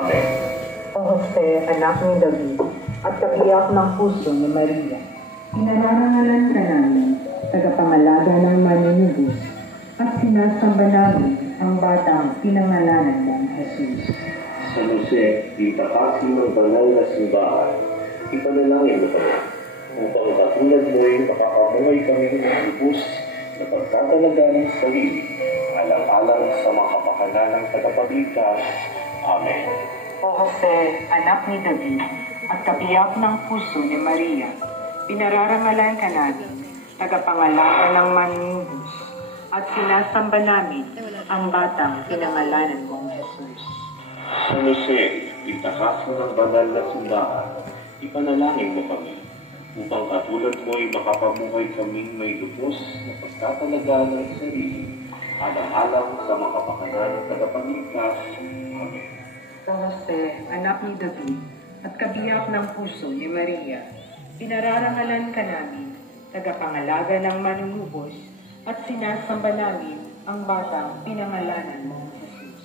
Amen. O Jose, anak ni David, at kabiyak ng puso ni Maria, pinararangalan ka namin, tagapangalaga ng manunubos, at sinasamba namin ang batang pinangalanan mong Jesus. San Jose, itakasi ng banal na simbahan, ipanalangin mo kami, upang katulad mo'y makakamuhay kami ng lubos na pagtatalaga ng sarili, alang-alang sa mga kapakanan ng tagapagligtas. Amen. O Jose, anak ni David, at kabiyak ng puso ni Maria, pinararangalan ka namin, tagapangalaga ng manunubos, at sinasamba namin ang batang pinangalanan mong Jesus. San Jose, itakasi ng banal na simbahan, ipanalangin mo kami, upang katulad mo'y makapamuhay kaming may lubos na pagtatalaga ng sarili, alang-alang sa mga kapakanan ng tagapagligtas. Amen. O Jose, anak ni David, at kabiyak ng puso ni Maria, pinararangalan ka namin, tagapangalaga ng manunubos, at sinasamba namin ang batang pinangalanan mong Jesus.